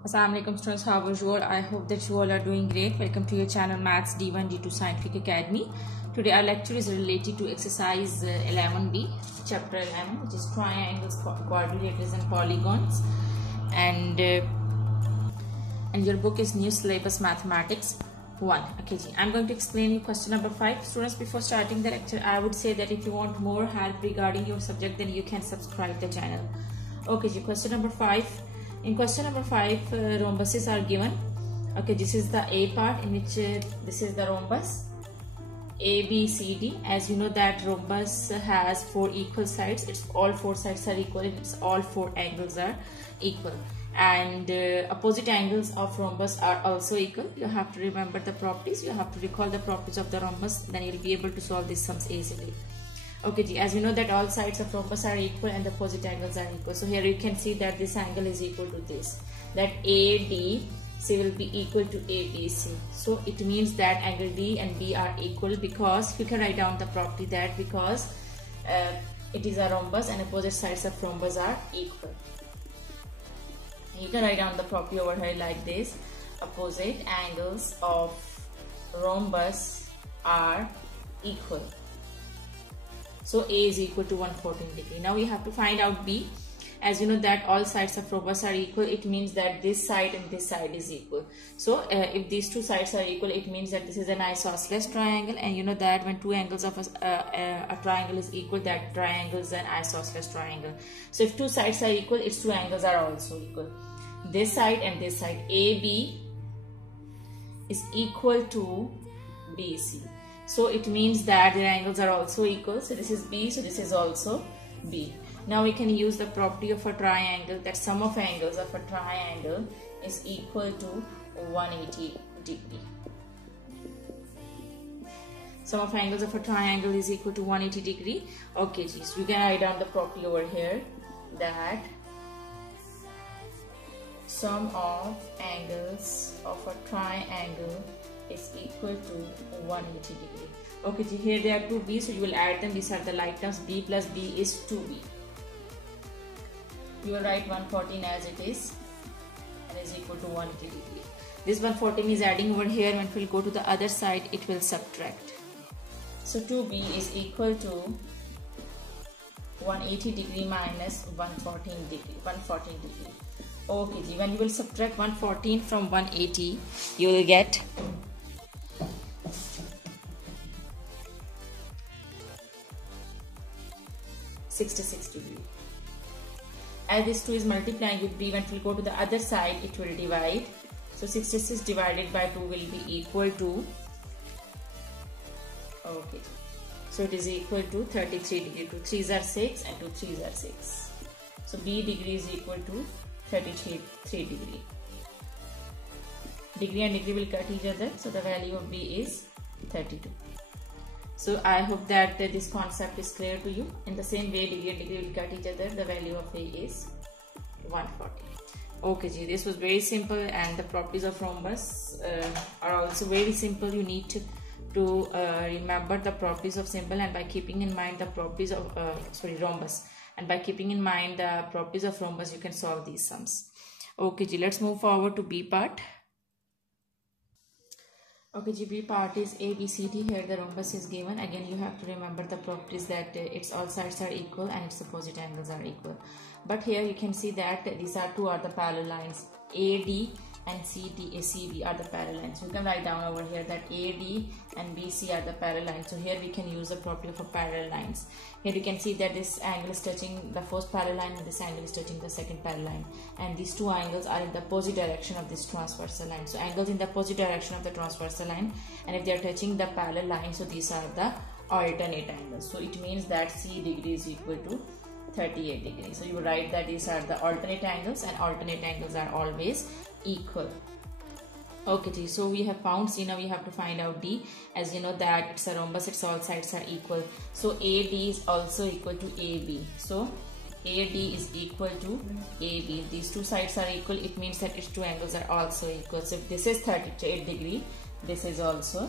Assalamualaikum students, how are you all? I hope that you all are doing great. Welcome to your channel Maths D1 D2 Scientific Academy. Today our lecture is related to exercise 11B, chapter 11, which is triangles, quadrilaterals and polygons. And your book is New Syllabus Mathematics 1. Okay, I'm going to explain you question number 5. Students, before starting the lecture, I would say that if you want more help regarding your subject, then you can subscribe the channel. Okay, question number 5. In question number 5, rhombuses are given. Okay, this is the A part in which this is the rhombus A, B, C, D. As you know that rhombus has 4 equal sides. It's all 4 sides are equal. It's all 4 angles are equal. And opposite angles of rhombus are also equal. You have to remember the properties. You have to recall the properties of the rhombus. Then you'll be able to solve these sums easily. Okay, as you know that all sides of rhombus are equal and the opposite angles are equal. So here you can see that this angle is equal to this. That ADC will be equal to ABC. So it means that angle D and B are equal because you can write down the property that because it is a rhombus and opposite sides of rhombus are equal. You can write down the property over here like this. Opposite angles of rhombus are equal. So A is equal to 114 degree. Now we have to find out B. As you know that all sides of rhombus are equal, it means that this side and this side is equal. So if these two sides are equal, it means that this is an isosceles triangle, and you know that when two angles of a triangle is equal, that triangle is an isosceles triangle. So if two sides are equal, its two angles are also equal. This side and this side, AB is equal to BC. So it means that their angles are also equal. So this is B, so this is also B. Now we can use the property of a triangle, that sum of angles of a triangle is equal to 180 degree. Sum of angles of a triangle is equal to 180 degree. Okay, so we can write down the property over here that sum of angles of a triangle is equal to 180 degree. Okay, here there are two B, so you will add them. These are the like terms. B plus B is 2B. You will write 114 as it is and is equal to 180 degree. This 114 is adding over here. When we will go to the other side, it will subtract. So 2B is equal to 180 degree minus 114 degree. Okay, when you will subtract 114 from 180, you will get 66 degree. As this 2 is multiplying with B, when it will go to the other side, it will divide. So 66 divided by 2 will be equal to, okay, so it is equal to 33 degree. 2 3s are 6 and 2 3s are 6. So B degree is equal to 33 degree. Degree and degree will cut each other, so the value of B is 32. So I hope that this concept is clear to you. In the same way, degree and degree will cut each other. The value of A is 140. Okay, this was very simple, and the properties of rhombus are also very simple. You need to remember the properties of symbol, and by keeping in mind the properties of rhombus, and by keeping in mind the properties of rhombus, you can solve these sums. Okay, let's move forward to B part. Okay, B part is A, B, C, D. Here the rhombus is given. Again, you have to remember the properties that its all sides are equal and its opposite angles are equal. But here you can see that these are the parallel lines. AD and CB are the parallel lines. You can write down over here that AD and BC are the parallel lines. So here we can use the property of a parallel lines. Here you can see that this angle is touching the first parallel line and this angle is touching the second parallel line. And these two angles are in the opposite direction of this transversal line. So angles in the opposite direction of the transversal line, and if they are touching the parallel line, so these are the alternate angles. So it means that C degree is equal to 38 degrees. So you will write that these are the alternate angles, and alternate angles are always equal. Okay, so we have found C. Now we have to find out D. As you know that it's a rhombus, its all sides are equal. So AD is also equal to AB. So AD is equal to AB. These two sides are equal. It means that its two angles are also equal. So if this is 38 degree, this is also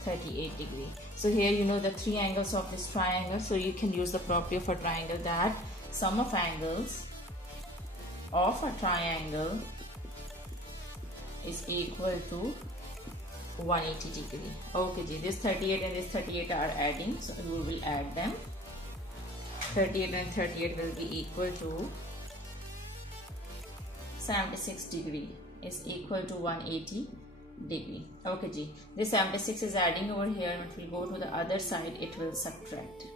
38 degree. So here you know the three angles of this triangle, so you can use the property of a triangle that sum of angles of a triangle is equal to 180 degree. Okay ji, this 38 and this 38 are adding, so we will add them. 38 and 38 will be equal to 76 degree is equal to 180 degree. Okay ji, this 76 is adding over here, and if we go to the other side it will subtract.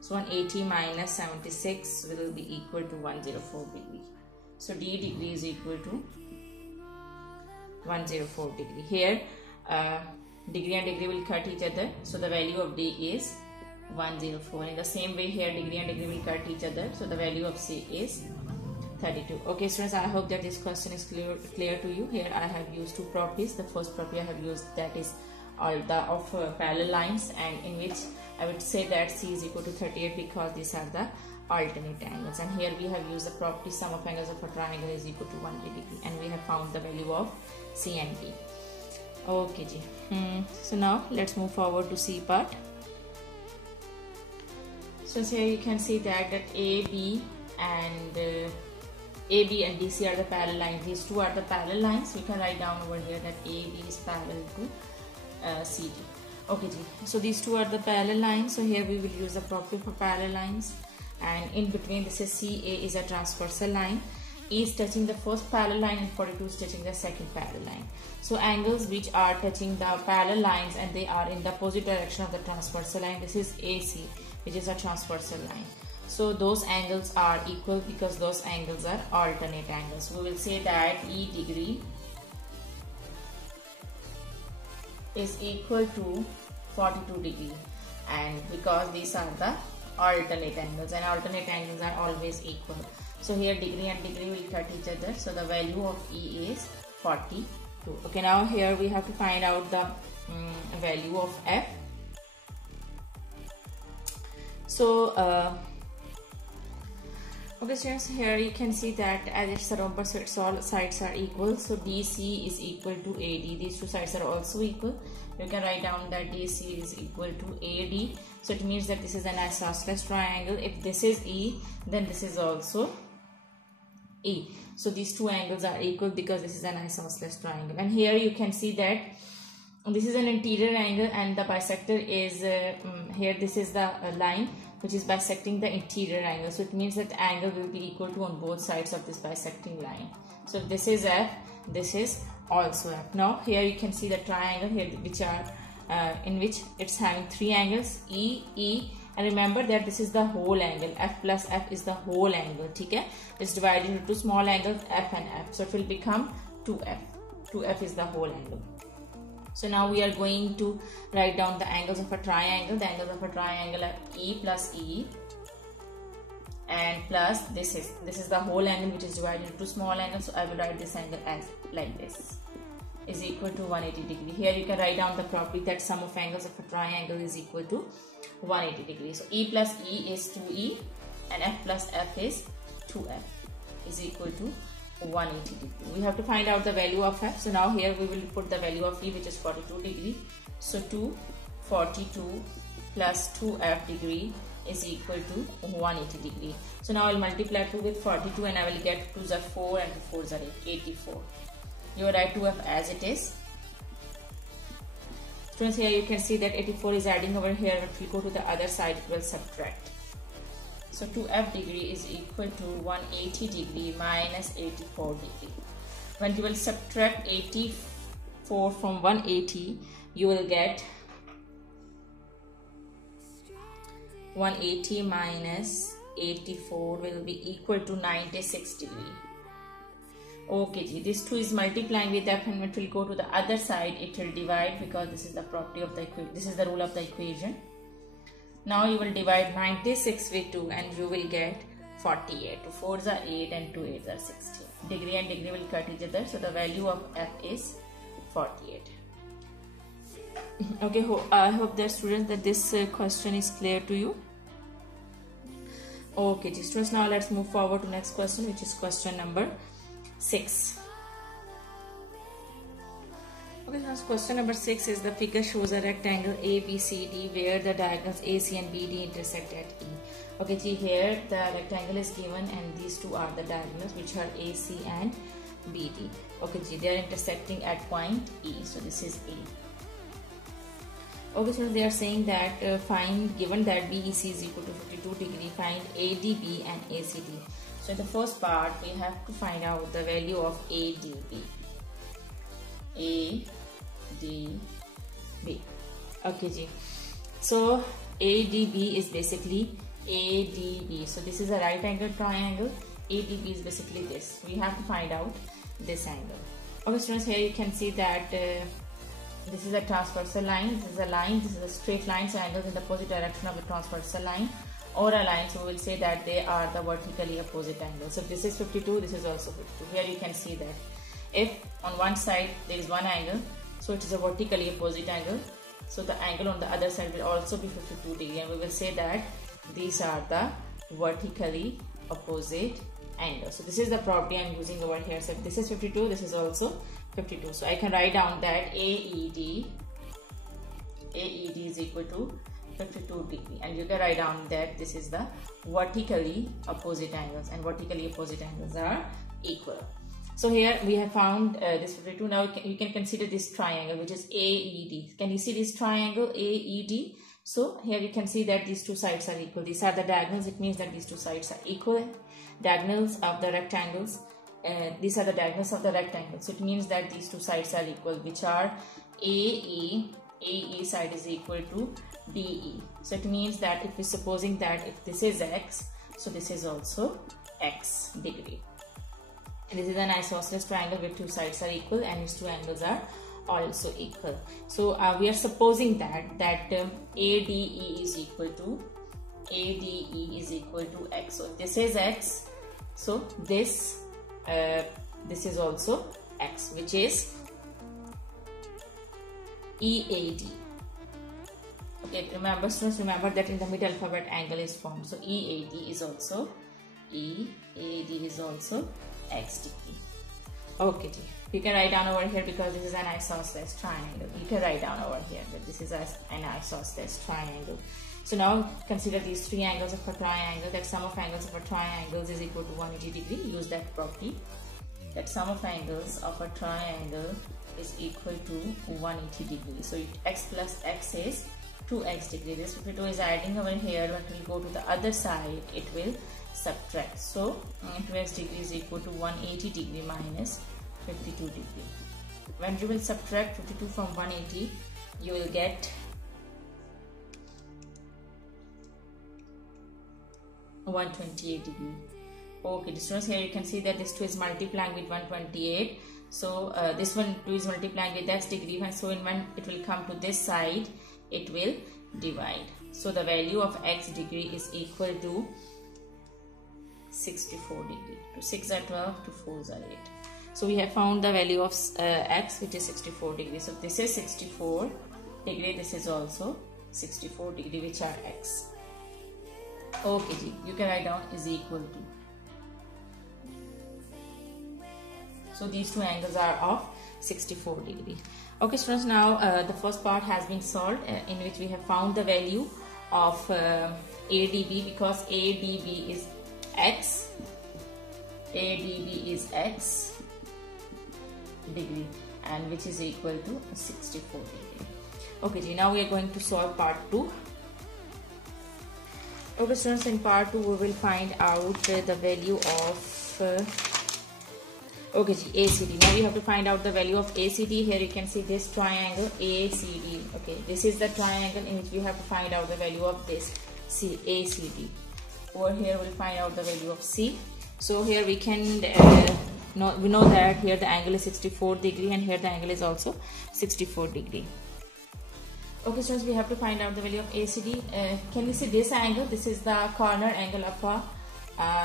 So 180 minus 76 will be equal to 104 degree. So D degree is equal to 104 degree. Here degree and degree will cut each other, so the value of D is 104. In the same way here degree and degree will cut each other, so the value of C is 32. Okay students, I hope that this question is clear to you. Here I have used two properties. The first property I have used, that is of parallel lines, and in which I would say that C is equal to 38 because these are the alternate angles. And here we have used the property sum of angles of a triangle is equal to 180 degree, and we have found the value of C and D. Okay ji. So now let's move forward to C part. So here you can see that AB and DC are the parallel lines. These two are the parallel lines. We can write down over here that AB is parallel to CD. Okay ji. So these two are the parallel lines. So here we will use the property for parallel lines, and in between this is CA is a transversal line. E is touching the first parallel line and 42 is touching the second parallel line. So angles which are touching the parallel lines and they are in the opposite direction of the transversal line, this is AC, which is a transversal line. So those angles are equal because those angles are alternate angles. We will say that E degree is equal to 42 degree, and because these are the alternate angles, and alternate angles are always equal. So here degree and degree will cut each other, so the value of E is 42. Okay, now here we have to find out the value of F. So okay students, here you can see that as it's a rhombus, so its all sides are equal. So DC is equal to AD. These two sides are also equal. You can write down that DC is equal to AD. So it means that this is an isosceles triangle. If this is E, then this is also E. So these two angles are equal because this is an isosceles triangle. And here you can see that this is an interior angle, and the bisector is here. This is the line which is bisecting the interior angle. So it means that the angle will be equal to on both sides of this bisecting line. So if this is F, this is also F. Now here you can see the triangle here, which are in which it's having three angles, E, E, and remember that this is the whole angle. F plus F is the whole angle. Okay, it's divided into two small angles, F and F. So it will become 2F. 2F is the whole angle. So now we are going to write down the angles of a triangle. The angles of a triangle are E plus E, and plus this is the whole angle which is divided into small angles. So I will write this angle as like this, is equal to 180 degree. Here you can write down the property that sum of angles of a triangle is equal to 180 degrees. So E plus E is 2E, and F plus F is 2F, is equal to 180 degree. We have to find out the value of F. So now here we will put the value of E, which is 42 degree. So 242 plus 2F degree is equal to 180 degree. So now I will multiply 2 with 42, and I will get 2s are 4 and 4s are 84. You will write 2F as it is. Students, here you can see that 84 is adding over here. If you go to the other side, it will subtract. So 2F degree is equal to 180 degree minus 84 degree. When you will subtract 84 from 180, you will get 180 minus 84 will be equal to 96 degree. Okay ji, this 2 is multiplying with F, and it will go to the other side, it will divide because this is the property of the equation. This is the rule of the equation. Now you will divide 96 with 2 and you will get 48. 2 4s are 8 and 2 8s are 16. Degree and degree will cut each other. So the value of F is 48. Okay, I hope that students that this question is clear to you. Okay students, now let's move forward to next question, which is question number 6. Okay, so question number 6 is the figure shows a rectangle ABCD where the diagonals AC and BD intersect at E. Okay, see here the rectangle is given and these two are the diagonals which are AC and BD. Okay, see they are intersecting at point E. So this is E. Okay, so they are saying that find, given that BEC is equal to 52 degree, find ADB and ACD. So in the first part we have to find out the value of ADB. ADB. Okay, ji. So ADB is basically ADB. So this is a right angle triangle. ADB is basically this. We have to find out this angle. Okay, students, here you can see that this is a transversal line. This is a line. This is a straight line. So angles in the opposite direction of the transversal line or a line. So we will say that they are the vertically opposite angles. So this is 52. This is also 52. Here you can see that if on one side there is one angle, so it is a vertically opposite angle, so the angle on the other side will also be 52 degree, and we will say that these are the vertically opposite angles. So this is the property I am using over here. So if this is 52, this is also 52. So I can write down that AED is equal to 52 degree, and you can write down that this is the vertically opposite angles, and vertically opposite angles are equal. So here we have found this 52. Now you can consider this triangle which is AED. Can you see this triangle AED? So here you can see that these two sides are equal. These are the diagonals. It means that these two sides are equal. Diagonals of the rectangles. These are the diagonals of the rectangle. So it means that these two sides are equal, which are AE side is equal to DE. So it means that if we're supposing that if this is X, so this is also X degree. And this is an isosceles triangle where two sides are equal and its two angles are also equal. So we are supposing that ADE is equal to X. So this is X. So this is also X, which is EAD. Okay, remember students, remember that in the mid alphabet angle is formed. So EAD is also X degree. Okay, you can write down over here because this is an isosceles triangle. You can write down over here that this is an isosceles triangle. So now consider these three angles of a triangle. That sum of angles of a triangle is equal to 180 degree. Use that property. That sum of angles of a triangle is equal to 180 degree. So X plus X is 2X degree. This 52 is adding over here, but we go to the other side, it will subtract. So 2X degree is equal to 180 degree minus 52 degree. When you will subtract 52 from 180, you will get 128 degree. Okay, students, here you can see that this 2 is multiplying with 128. So this one 2 is multiplying with X degree, and so when it will come to this side, it will divide. So the value of X degree is equal to 64 degree. To 6 are 12, to 4 are 8. So we have found the value of X, which is 64 degree. So this is 64 degree. This is also 64 degree, which are X. Okay, you can write down is equal to. So these two angles are of 64 degree. Okay, students, now the first part has been solved, in which we have found the value of ADB, because ADB is X. ADB is X degree, and which is equal to 64 degree. Okay, now we are going to solve part 2. Okay, students, in part 2 we will find out the value of okay, ACD. Now we have to find out the value of ACD. Here you can see this triangle ACD. Okay, this is the triangle in which we have to find out the value of this ACD. Over here we'll find out the value of C. So here we can we know that here the angle is 64 degree and here the angle is also 64 degree. Okay, students, we have to find out the value of ACD. Can you see this angle? This is the corner angle of a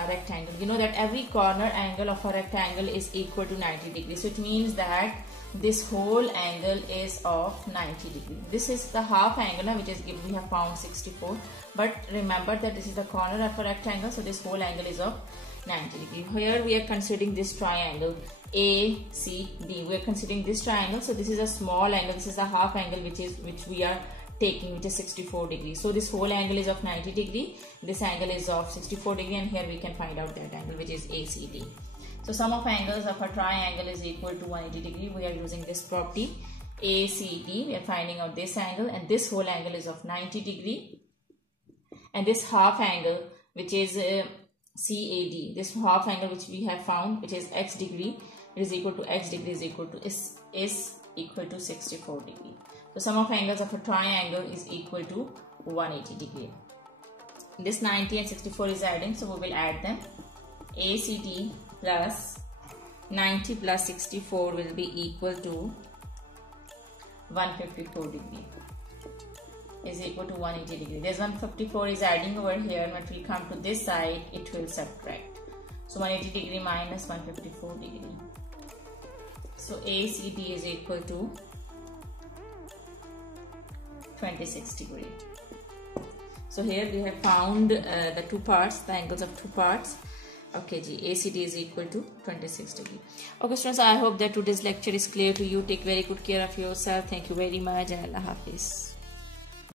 rectangle. You know that every corner angle of a rectangle is equal to 90 degrees. So it means that this whole angle is of 90 degrees. This is the half angle which is given. We have found 64. But remember that this is the corner of a rectangle. So this whole angle is of 90 degree. Here we are considering this triangle ACD. We are considering this triangle. So this is a small angle. This is a half angle which we are taking, which is 64 degrees. So this whole angle is of 90 degree. This angle is of 64 degree, and here we can find out that angle, which is ACD. So sum of angles of a triangle is equal to 180 degree. We are using this property ACD. We are finding out this angle, and this whole angle is of 90 degree. And this half angle, which is CAD, this half angle which we have found, which is x degree, it is equal to x degree is equal to is equal to 64 degree. So sum of angles of a triangle is equal to 180 degree. This 90 and 64 is adding, so we will add them. ACD plus 90 plus 64 will be equal to 154 degree is equal to 180 degree. There's 154 is adding over here, and when it will come to this side, it will subtract. So 180 degree minus 154 degree. So ACD is equal to 26 degree. So here we have found the two parts, the angles of two parts. Okay, ACD is equal to 26 degree. Okay students, I hope that today's lecture is clear to you. Take very good care of yourself. Thank you very much, and Allah Hafiz.